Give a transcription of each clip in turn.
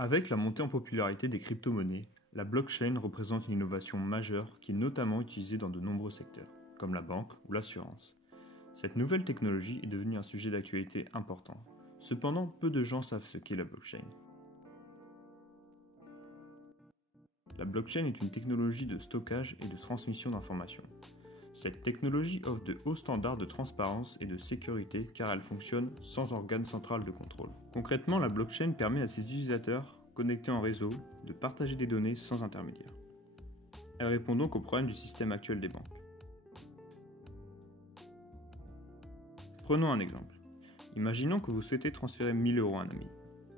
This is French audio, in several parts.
Avec la montée en popularité des crypto-monnaies, la blockchain représente une innovation majeure qui est notamment utilisée dans de nombreux secteurs, comme la banque ou l'assurance. Cette nouvelle technologie est devenue un sujet d'actualité important. Cependant, peu de gens savent ce qu'est la blockchain. La blockchain est une technologie de stockage et de transmission d'informations. Cette technologie offre de hauts standards de transparence et de sécurité car elle fonctionne sans organe central de contrôle. Concrètement, la blockchain permet à ses utilisateurs, connectés en réseau, de partager des données sans intermédiaire. Elle répond donc aux problèmes du système actuel des banques. Prenons un exemple. Imaginons que vous souhaitez transférer 1000 € à un ami.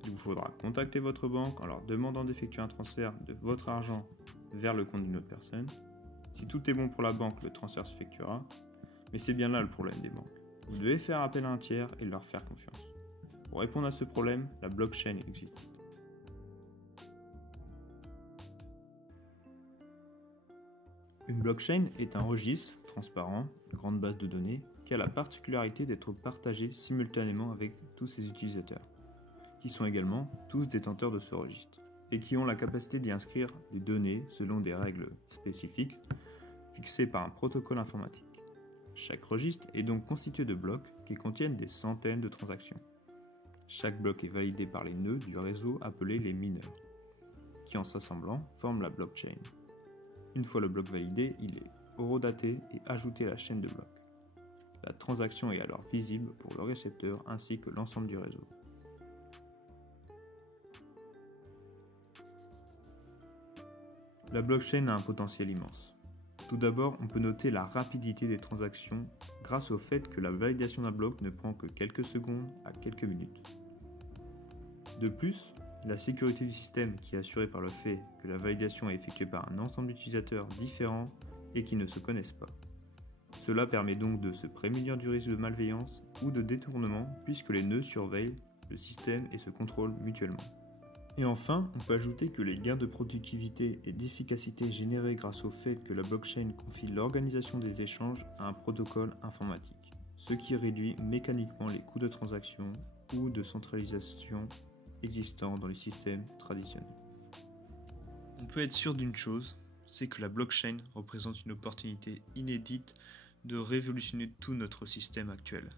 Il vous faudra contacter votre banque en leur demandant d'effectuer un transfert de votre argent vers le compte d'une autre personne. Si tout est bon pour la banque, le transfert s'effectuera, mais c'est bien là le problème des banques. Vous devez faire appel à un tiers et leur faire confiance. Pour répondre à ce problème, la blockchain existe. Une blockchain est un registre transparent, une grande base de données, qui a la particularité d'être partagée simultanément avec tous ses utilisateurs, qui sont également tous détenteurs de ce registre, et qui ont la capacité d'y inscrire des données selon des règles spécifiques fixées par un protocole informatique. Chaque registre est donc constitué de blocs qui contiennent des centaines de transactions. Chaque bloc est validé par les nœuds du réseau appelés les mineurs, qui en s'assemblant forment la blockchain. Une fois le bloc validé, il est horodaté et ajouté à la chaîne de blocs. La transaction est alors visible pour le récepteur ainsi que l'ensemble du réseau. La blockchain a un potentiel immense. Tout d'abord, on peut noter la rapidité des transactions grâce au fait que la validation d'un bloc ne prend que quelques secondes à quelques minutes. De plus, la sécurité du système qui est assurée par le fait que la validation est effectuée par un ensemble d'utilisateurs différents et qui ne se connaissent pas. Cela permet donc de se prémunir du risque de malveillance ou de détournement puisque les nœuds surveillent le système et se contrôlent mutuellement. Et enfin, on peut ajouter que les gains de productivité et d'efficacité générés grâce au fait que la blockchain confie l'organisation des échanges à un protocole informatique, ce qui réduit mécaniquement les coûts de transaction ou de centralisation existants dans les systèmes traditionnels. On peut être sûr d'une chose, c'est que la blockchain représente une opportunité inédite de révolutionner tout notre système actuel.